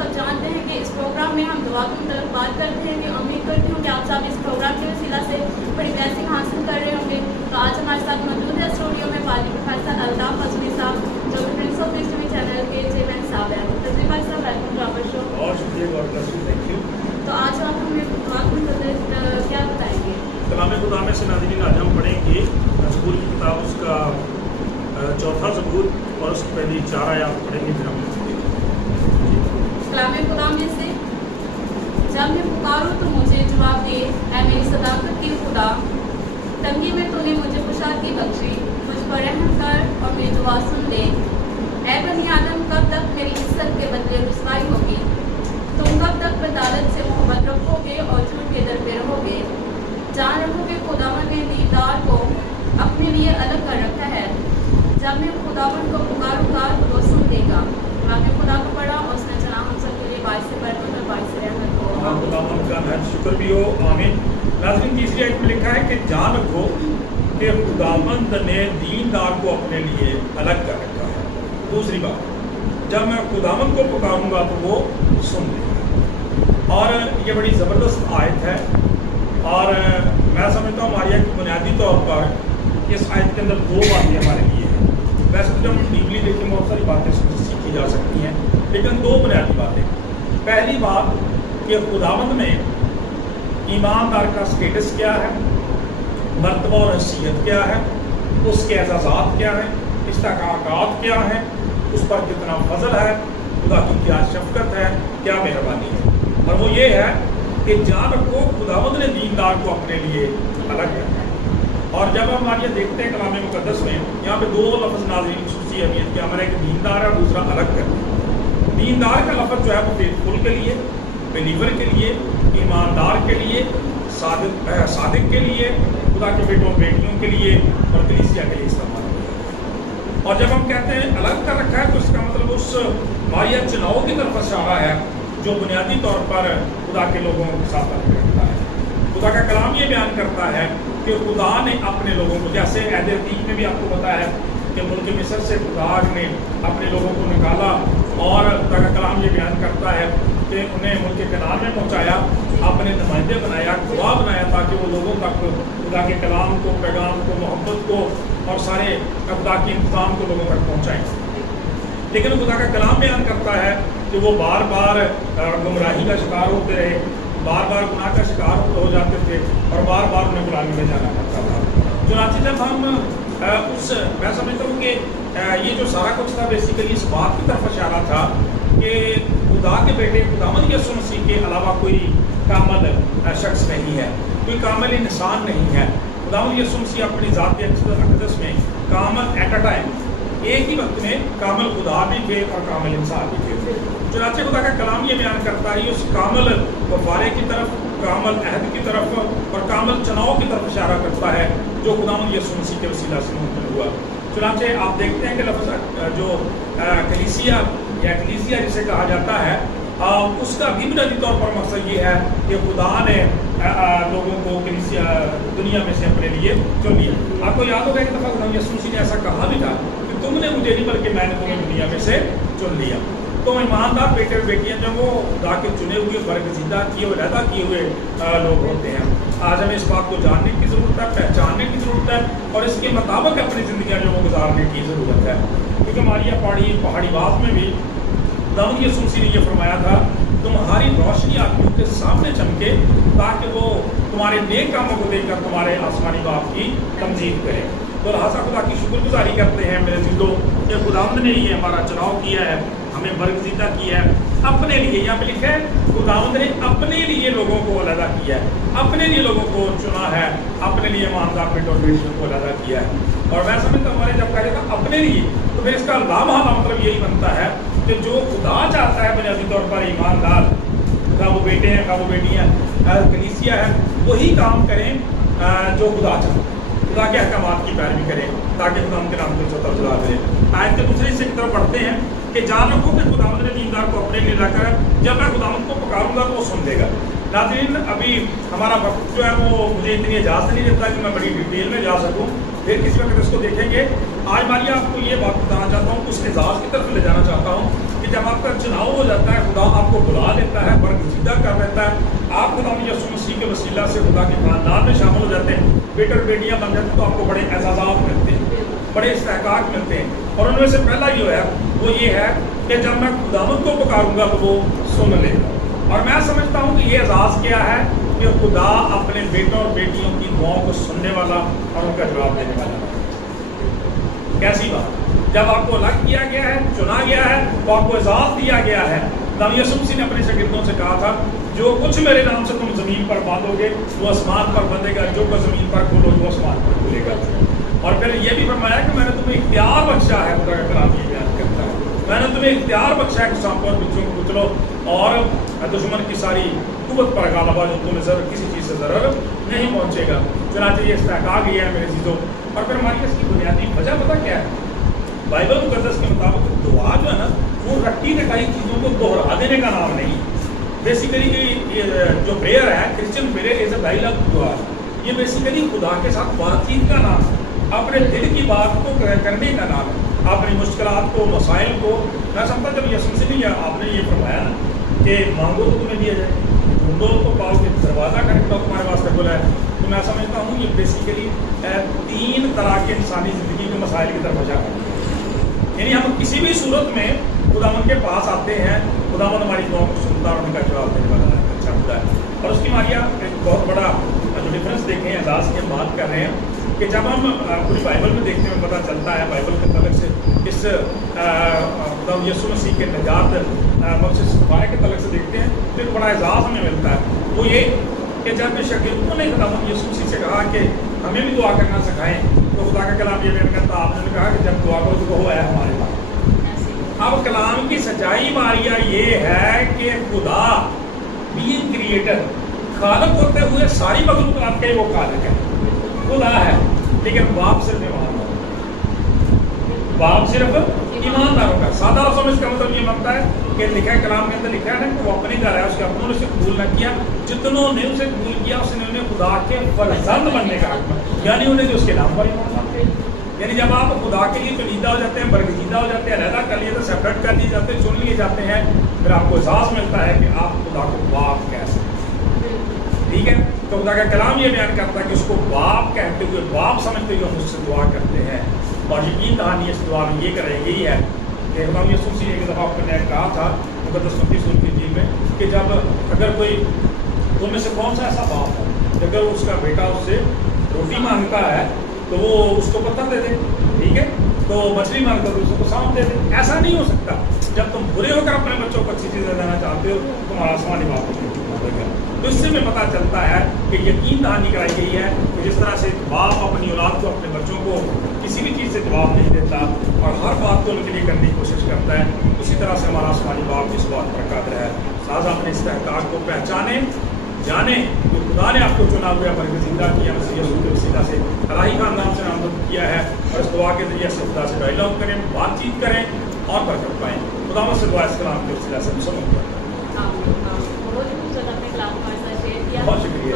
सब जानते हैं कि इस प्रोग्राम में हम दुआ के मतलब बात करते हैं कि उम्मीद करती हूँ कि आप सब इस प्रोग्राम के वसीला से बड़ी ब्लेसिंग हासिल कर रहे होंगे। तो आज हमारे साथ मौजूद है स्टूडियो में पाली प्रोफेसर अल्ताफ अजमी साहब, जो कि प्रिंस ऑफ टीवी चैनल के चेयरमैन साहब हैं। तस्लीम भाई साहब, वेलकम टू आवर शो। बहुत शुक्रिया, थैंक यू। तो आज आप हमें दुआ के मतलब क्या बताएंगे? कलाम खुदा में से नाज़रीन आज हम पढ़ेंगे ज़बूर की किताब, उसका चौथा ज़बूर और उसकी पहली 4 आयत पढ़ेंगे, फिर हम कलाम खुदा में से, जब मैं पुकारूं तो मुझे जवाब दे, ऐ मेरी सदाकत की खुदा। तंगी में तूने मुझे कुशादगी बख्शी, मुझ पर रहम कर और मेरी दुआ सुन ले। ऐ बनी आदम, कब तक मेरी इज्जत के बदले रुसवाई होगी? तुम कब तक बदालत से मोहब्बत रखोगे और झूठ के दर पे रहोगे? जान रखो कि खुदावन ने दीदार को अपने लिए अलग कर रखा है। जब मैं खुदावन को पुकारूंगा तो वो सुन देगा। मैं खुदा को पढ़ा और उसने चला हम सब के लिए बाइस से बरकत और बाइस से रहमत हो। खुदावन का नाम शुक्र भी हो, आमीन। नाज़रीन तीसरी आयत में लिखा है कि जान रखो कि खुदावंद ने दीनदार को अपने लिए अलग कर रखा है। दूसरी बात, जब मैं खुदावंद को पुकारूंगा तो वो सुन लेगा। और ये बड़ी ज़बरदस्त आयत है और मैं समझता हूँ हमारी एक बुनियादी तौर पर इस आयत के अंदर 2 बातें हमारे लिए हैं। वैसे तो जब हम डीपली देखें बहुत सारी बातें सीखी जा सकती हैं, लेकिन 2 बुनियादी बातें। पहली बात कि खुदावंद में ईमानदार का स्टेटस क्या है, मर्तबा और हैसियत क्या है, उसके एजाज़ात क्या हैं, इस्तेहकाकात क्या हैं, उस पर कितना फजल है, खुदा की क्या शफकत है, क्या मेहरबानी है। और वो ये है कि जान रखो खुदावंद ने दीनदार को अपने लिए अलग रखा है। और जब हम ये देखते हैं कलाम मुकद्दस में, यहाँ पे 2 लफ्ज़ नाज़रीन खुसूसी अहमियत के, हमारा एक दीनदार है, दूसरा अलग करना। दीनदार का लफ्ज़ जो है वो फेथफुल के लिए, बिलीवर के लिए, ईमानदार के लिए, सादिक के लिए, खुदा के बेटों बेटियों के लिए और कलीसिया के लिए इस्तेमाल किया। और जब हम कहते हैं अलग कर रखा है तो इसका मतलब उस हमारी चुनाव की तरफ इशारा है जो बुनियादी तौर पर खुदा के लोगों के साथ अलग रखता है। खुदा का कलाम ये बयान करता है कि खुदा ने अपने लोगों को, जैसे अहद अतीक में भी आपको पता है कि मुल्क मिस्र से खुदा ने अपने लोगों को निकाला, और खुदा का कलाम ये बयान करता है कि उन्हें मुल्क कनान में पहुंचाया, अपने नुमाइंदे बनाया, गवाह बनाया, ताकि वो लोगों तक खुदा के कलाम को, पैगाम को, मोहब्बत को और सारे खुदा के इंतजाम को लोगों तक पहुँचाएँ। लेकिन खुदा का कलाम बयान करता है कि वो बार बार गुमराही का शिकार होते रहे, बार बार गुनाह का शिकार हो जाते थे और बार बार उन्हें गुलामी में जाना पड़ता था। चुनांचे जब हम मैं समझता हूँ कि ये जो सारा कुछ था बेसिकली इस बात की तरफ इशारा था कि खुदा के बेटे खुदावंद यीशु मसीह के अलावा कोई कामल शख्स नहीं है, कोई कामल इंसान नहीं है। खुदावंद यीशु मसीह अपनी ज़ात अक़दस में कामल एट अ टाइम, एक ही वक्त में कामल खुदा भी थे और कामल इंसान भी थे। चुनांचे खुदा का कलाम ये बयान करता है उस कामल वफारे की तरफ, कामल अहद की तरफ और कामल चुनाव की तरफ इशारा करता है जो खुदावंद यीशु मसीह के वसीला से मुमकिन हुआ। चुनांचे आप देखते हैं कि लफ्ज़ जो कलीसिया या कलीसिया जिसे कहा जाता है, उसका भी बुनियादी तौर पर मकसद ये है कि खुदा ने लोगों को कलीसिया दुनिया में से अपने लिए चुन लिया। आपको याद होगा कि दफ़ा खुदावंद यीशु मसीह ने ऐसा कहा भी था कि तुमने मुझे नहीं बल्कि मैंने तुम्हें दुनिया में से चुन लिया। तो ईमानदार बेटे और बेटियां जब वो खुदा के चुने हुए, बरगज़ीदा किए हुए, पैदा किए हुए लोग होते हैं। आज हमें इस बात को जानने की ज़रूरत है, पहचानने की ज़रूरत है और इसके मुताबिक अपनी ज़िंदगियाँ जो वो गुजारने की ज़रूरत है। क्योंकि हमारी पहाड़ी बात में भी खुदावंद यीशु मसीह ने ये फरमाया था, तुम्हारी रोशनी आदमियों के सामने चमके ताकि वो तुम्हारे नेक कामों को देखकर तुम्हारे आसमानी बाप की तमजीद करें। तो लिहाजा खुदा की शुक्रगुजारी करते हैं मेरे दिलों कि खुदावंद ने ये हमारा चुनाव किया है, हमें बरगज़ीदा किया है अपने लिए। यहाँ पे लिखा है खुदावंद ने अपने लिए लोगों को अलग किया है, अपने लिए लोगों को चुना है, अपने लिए ईमानदार बेटों और बेटियों को अलग किया है। और मैं समझता हमारे जब कहा जाता अपने लिए तो फिर इसका लामहला मतलब यही बनता है कि जो खुदा चाहता है बुनियादी तौर पर ईमानदार, खा वो बेटे हैं, खा वो बेटियाँ, कलीसिया है, वही काम करें जो खुदा चाहता है, खुदा के अहकामात की पैरवी करें ताकि खुदा उनके नाम को चौथा जुला दे। आयत के दूसरे हिस्से की तरफ पढ़ते हैं कि जान रखो कि खुदावंद ने दीनदार को अपने लिए लाकर, जब मैं खुदावंद को पुकारूंगा तो वो सुन देगा। नाज़रीन अभी हमारा वक्त जो है वो मुझे इतनी इजाज़त नहीं देता कि मैं बड़ी डिटेल में जा सकूँ, फिर किसी वक्त इसको देखेंगे। आज मानिए आपको ये बात बताना चाहता हूँ, उस एजाज़ की तरफ ले जाना चाहता हूँ कि جب آپ کا چناؤ ہو جاتا ہے خدا آپ کو بلا لیتا ہے برگزیدہ کر دیتا ہے آپ خدا یسوع مسیح کے وسیلہ سے خدا کے خاندان میں شامل ہو جاتے ہیں بیٹے اور بیٹیاں بن جاتے ہیں تو آپ کو بڑے اعزازات ملتے ہیں بڑے استحقاق ملتے ہیں اور ان میں سے پہلا جو ہے وہ یہ ہے کہ جب میں خداوند کو پکاروں گا تو وہ سن لے گا اور میں سمجھتا ہوں کہ یہ اعزاز کیا ہے کہ خدا اپنے بیٹوں اور بیٹیوں کی دعاؤں کو سننے والا اور ان کا جواب دینے والا ہے کیسی بات جب آپ کو الگ کیا گیا ہے چنا گیا ہے تو آپ کو اعزاز دیا گیا ہے نبی یسوع مسیح نے اپنے شاگردوں سے کہا تھا جو کچھ میرے نام سے تم زمین پر باندھو گے وہ آسمان پر بندھے گا جو کچھ زمین پر کھولو وہ آسمان پر کھلے گا اور پھر یہ بھی فرمایا کہ میں نے تمہیں اختیار بخشا ہے خدا کا کلام یہ بیان کرتا ہے میں نے تمہیں اختیار بخشا ہے کہ سانپوں اور بچوں کو کچلو اور دشمن کی ساری قوت پر غالبہ جو تمہیں ضرور کسی چیز سے ضرور نہیں پہنچے گا چنانچہ یہ استحقاق یہ ہے میرے عزیزوں اور پھر ہماری اس کی بنیادی وجہ پتہ کیا ہے بائبل مقدس کے مطابق دعا جو ہے نا وہ رٹی کٹائی چیزوں کو دوہرا دینے کا نام نہیں بیسیکلی جو پریئر ہے Christian prayer is a dialogue دعا یہ بیسیکلی خدا کے ساتھ بات چیت کا نام ہے اپنے دل کی بات کو کرنے کا نام ہے اپنی مشکلات کو مسائل کو میں سمجھتا جب یسوع سے بھی آپ نے یہ فرمایا نا کہ مانگو تو تمہیں دیا جائے ڈھونڈو تو پاؤ گے دروازہ کھٹکھٹاؤ تمہارے واسطے کھلا ہے تو میں سمجھتا ہوں یہ بیسیکلی 3 طرح کے انسانی زندگی کے مسائل کی طرف اشارہ کرتے ہیں یعنی ہم کسی بھی صورت میں خداوند کے پاس آتے ہیں خداوند ہماری دعاؤں کو سنتا اور ان کا جواب دینے والا اچھا خدا ہے اور اس کی ماریا ایک بہت بڑا جو ڈفرینس دیکھیں اعزاز کی ہم بات کر رہے ہیں کہ جب ہم پوری بائبل میں دیکھنے میں پتہ چلتا ہے بائبل کے تعلق سے اس خدا یسوع مسیح کے نجات بخشش صفائے کے تعلق سے دیکھتے ہیں تو ایک بڑا اعزاز ہمیں ملتا ہے وہ یہ کہ جب شاگردوں نے خدا یسوع مسیح سے کہا کہ ہمیں بھی دعا کرنا سکھائیں تو خدا کا کلام یہ بیان کرتا آپ نے کہا کہ جب دعا کرو تو وہ ہے ہمارے پاس اب کلام کی سچائی ماریا یہ ہے کہ خدا بینگ کریٹر خالق ہوتے ہوئے ساری مخلوقات کے وہ خالق ہے خدا ہے لیکن باپ صرف ایمانداروں کا سادہ لفظوں میں اس کا مطلب یہ بنتا ہے کہ لکھا ہے کلام کے اندر لکھا ہے نا کہ وہ اپنے گھر ہے اس کے اپنوں نے اسے قبول نہ کیا جتنوں نے اسے قبول کیا اس نے انہیں خدا کے فرزند بننے کا حق یعنی انہیں جو اس کے نام پر ایمان لاتے یعنی جب آپ خدا کے لیے چنیدہ ہو جاتے ہیں برگزیدہ ہو جاتے ہیں علیحدہ کر لیے تو سیپریٹ کر لیے جاتے ہیں چن لیے جاتے ہیں پھر آپ کو احساس ملتا ہے کہ آپ خدا کو باپ کہہ سکتے ہیں ٹھیک ہے تو خدا کا کلام یہ بیان کرتا ہے کہ اس کو باپ کہتے ہوئے باپ سمجھتے ہوئے ہم اس سے دعا کرتے ہیں اور یقین دہانی اس دعا میں یہ کر رہی ہے کہ خدا یسوع مسیح ایک دفعہ نے کہا تھا مقدس متی سور کی انجیل میں کہ جب اگر کوئی تم میں سے کون سا ایسا باپ ہے اگر اس کا بیٹا اس سے روٹی مانگتا ہے تو وہ اس کو پتھر دے دے ٹھیک ہے تو مچھلی مانگتا تو اس کو سانپ دے دے ایسا نہیں ہو سکتا جب تم برے ہو کر اپنے بچوں کو اچھی چیزیں دینا چاہتے ہو تمہارا آسمانی باپ تو اس سے میں پتہ چلتا ہے کہ یقین دہانی کرائی گئی ہے کہ جس طرح سے باپ اپنی اولاد کو اپنے بچوں کو کسی بھی چیز سے جواب نہیں دیتا اور ہر بات کو ان کے لیے کرنے کی کوشش کرتا ہے اسی طرح سے ہمارا آسمانی باپ اس بات پر قادر ہے لہٰذا اپنے استحقاق کو پہچانیں جانیں کہ خدا نے آپ کو چنا ہوا برگزیدہ کیا مسیح یسوع کے وسیلہ سے الہی خاندان سے نامزد کیا ہے اور اس دعا کے ذریعے سے خدا سے ڈائلاگ کریں بات چیت کریں اور برکت پائیں خدا سے دعا اس کلام کے وسیلہ سے سمجھ کریں بہت شکریہ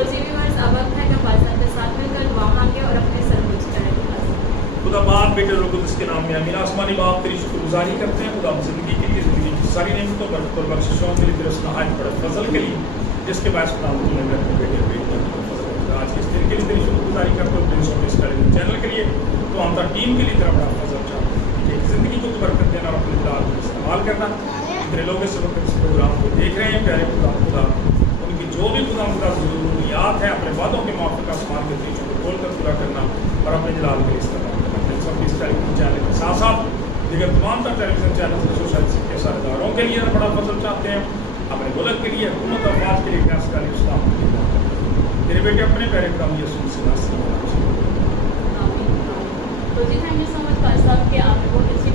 خدا باپ بیٹے روح القدس کے نام میں امین آسمانی باپ تیری شکر گزاری کرتے ہیں خدا زندگی کے لیے زندگی کی ساری نعمتوں برکت اور بخششوں کے لیے تیرے اس نہایت بڑے فضل کے لیے جس کے باعث خدا نے اپنے بیٹے بیٹے آج اس دن کے لیے تیری شکر گزاری کرتے ہو تیری شکر اس چینل کے لیے تو ہم ٹیم کے لیے تیرا بڑا فضل چاہتے ہیں کہ زندگی کو تو برکت دینا اور اپنے اطلاعات کو استعمال کرنا اتنے لوگ اس وقت اس پروگرام کو دیکھ رہے ہیں پیارے خدا ان کی جو بھی خدا ضروریات ہیں اپنے وعدوں کے موافق آسمان کے تیزوں کو کھول کر پورا کرنا اور اپنے جلال کے استعمال کرنا سب اس ٹیلیویژن چینل کے ساتھ ساتھ دیگر تمام تر ٹیلیویژن چینل سوشل کے سارے اداروں کے لیے بڑا فضل چاہتے ہیں اپنے ملک کے لیے حکومت اور فوج کے لیے خاص کر اسلام کے لیے میرے بیٹے اپنے پیارے خدا یسوع سے تو جی تھینک یو سو مچ فاضل صاحب کہ آپ نے بہت اچھی